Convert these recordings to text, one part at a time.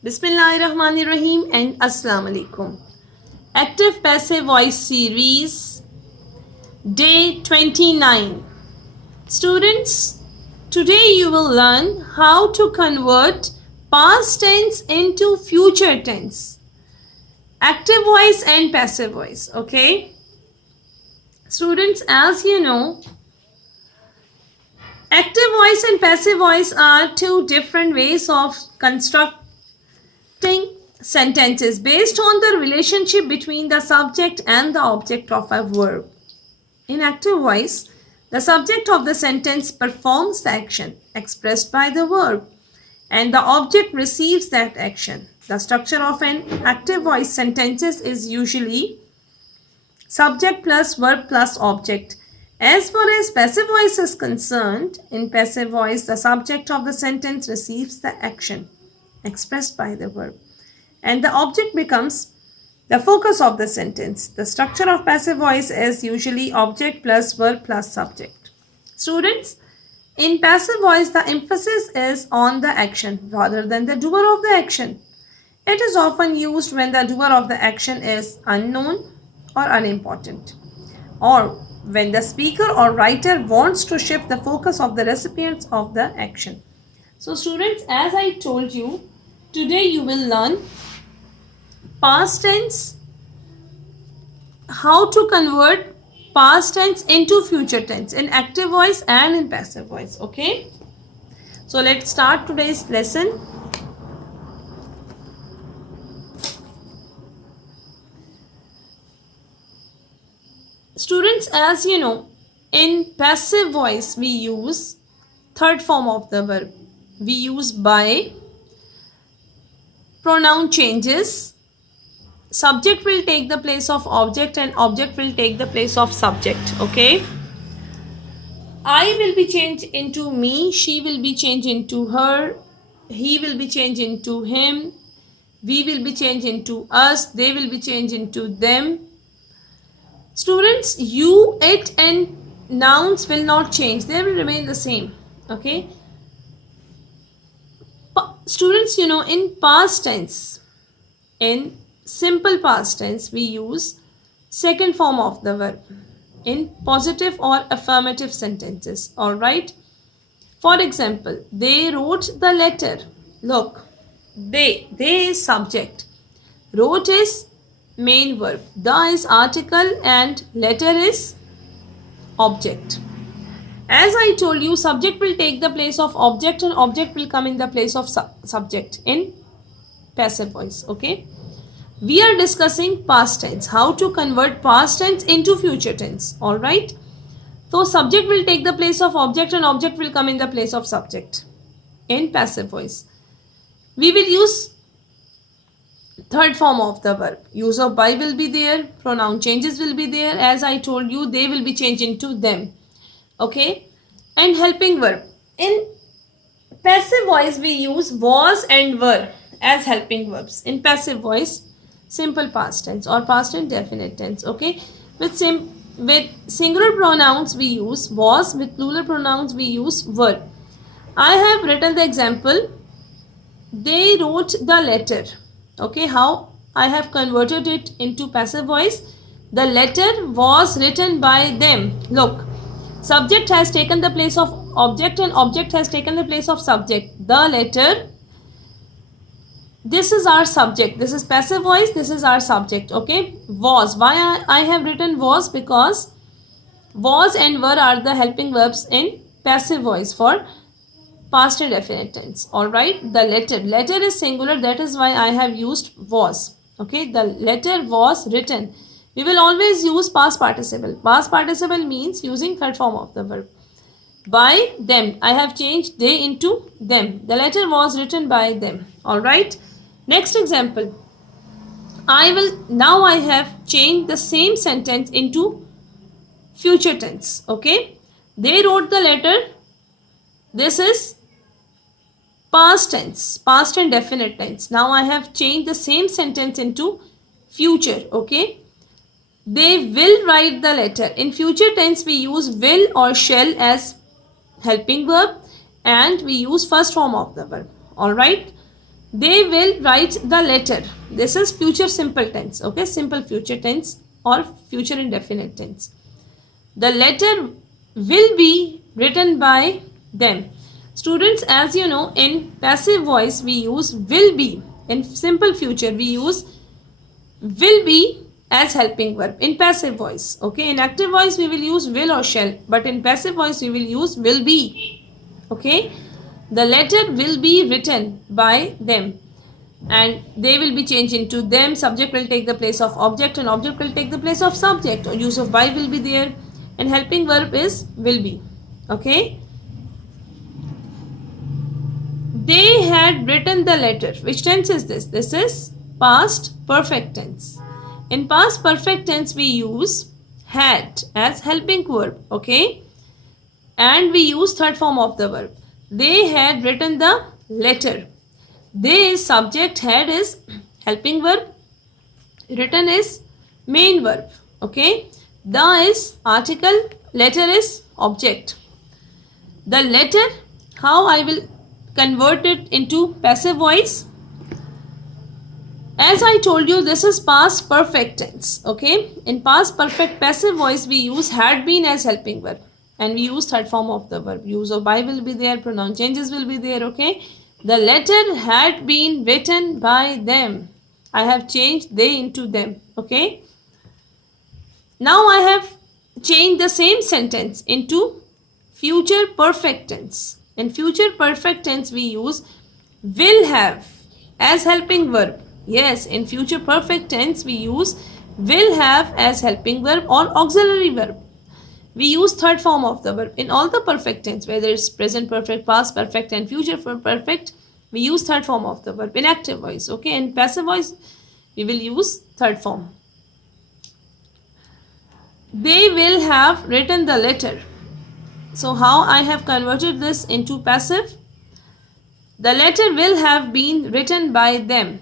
Bismillahirrahmanirrahim and Assalamu alaikum. Active Passive Voice Series, day 29. Students, today you will learn how to convert past tense into future tense. Active voice and passive voice, okay? Students, as you know, active voice and passive voice are two different ways of constructing sentences based on the relationship between the subject and the object of a verb. In active voice, the subject of the sentence performs the action expressed by the verb and the object receives that action. The structure of an active voice sentences is usually subject plus verb plus object. As far as passive voice is concerned, in passive voice, the subject of the sentence receives the action expressed by the verb and the object becomes the focus of the sentence. The structure of passive voice is usually object plus verb plus subject. Students, in passive voice, the emphasis is on the action rather than the doer of the action. It is often used when the doer of the action is unknown or unimportant, or when the speaker or writer wants to shift the focus of the recipients of the action. So students, as I told you, today you will learn past tense, how to convert past tense into future tense in active voice and in passive voice, okay? So let's start today's lesson. Students, as you know, in passive voice we use third form of the verb. We use by, pronoun changes, subject will take the place of object and object will take the place of subject, okay? I will be changed into me, she will be changed into her, he will be changed into him, we will be changed into us, they will be changed into them. Students, you, it and nouns will not change. They will remain the same. Okay. Students, you know, in past tense, in simple past tense, we use second form of the verb in positive or affirmative sentences. Alright. For example, they wrote the letter. Look, they is subject. Wrote is main verb, the is article and letter is object. As I told you, subject will take the place of object and object will come in the place of subject in passive voice, okay? We are discussing past tense, how to convert past tense into future tense, alright? So subject will take the place of object and object will come in the place of subject in passive voice. We will use third form of the verb. Use of by will be there. Pronoun changes will be there. As I told you, they will be changed into them. Okay. And helping verb. In passive voice, we use was and were as helping verbs. In passive voice, simple past tense or past indefinite tense. Okay. With singular pronouns, we use was. With plural pronouns, we use were. I have written the example. They wrote the letter. Okay, how I have converted it into passive voice. The letter was written by them. Look, subject has taken the place of object and object has taken the place of subject. The letter, this is our subject. This is passive voice. This is our subject. Okay, was. Why I have written was? Because was and were are the helping verbs in passive voice for past indefinite tense. Alright, the letter is singular, that is why I have used was. Okay, the letter was written. We will always use past participle. Past participle means using third form of the verb. By them, I have changed they into them. The letter was written by them. Alright, next example. Now I have changed the same sentence into future tense. Okay, they wrote the letter. This is past tense, past indefinite tense. Now I have changed the same sentence into future, okay? They will write the letter. In future tense, we use will or shall as helping verb and we use first form of the verb. Alright. They will write the letter. This is future simple tense, okay, simple future tense or future indefinite tense. The letter will be written by them. Students, as you know, in passive voice we use will be. In simple future we use will be as helping verb in passive voice. Okay, in active voice we will use will or shall, but in passive voice we will use will be. Okay, the letter will be written by them and they will be changed into them. Subject will take the place of object and object will take the place of subject. Use of by will be there and helping verb is will be. Okay, they had written the letter. Which tense is this? This is past perfect tense. In past perfect tense we use had as helping verb. Okay, and we use third form of the verb. They had written the letter. They is subject, had is helping verb, written is main verb. Okay, the is article, letter is object. The letter, how I will convert it into passive voice? As I told you, this is past perfect tense. Okay, in past perfect passive voice we use had been as helping verb and we use third form of the verb. Use of by will be there, pronoun changes will be there. Okay, the letter had been written by them. I have changed they into them. Okay, now I have changed the same sentence into future perfect tense. In future perfect tense we use will have as helping verb. Yes, in future perfect tense we use will have as helping verb or auxiliary verb. We use third form of the verb. In all the perfect tense, whether it's present perfect, past perfect and future perfect, we use third form of the verb in active voice. Okay, in passive voice we will use third form. They will have written the letter. So how I have converted this into passive? The letter will have been written by them.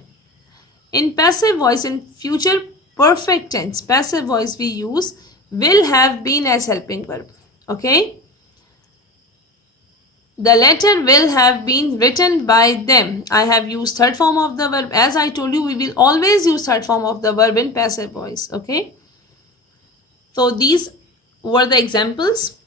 In passive voice, in future perfect tense, passive voice we use will have been as helping verb. Okay, the letter will have been written by them. I have used third form of the verb. As I told you, we will always use third form of the verb in passive voice. Okay, so these were the examples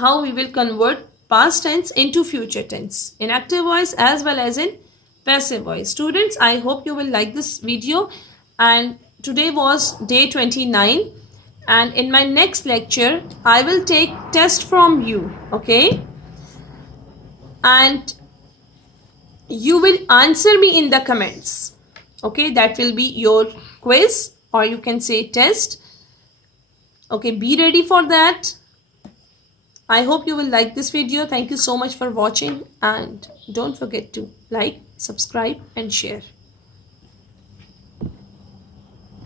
how we will convert past tense into future tense in active voice as well as in passive voice. Students, I hope you will like this video, and today was day 29 and in my next lecture I will take test from you. Okay, and you will answer me in the comments. Okay, that will be your quiz or you can say test. Okay, be ready for that. I hope you will like this video. Thank you so much for watching and don't forget to like, subscribe and share.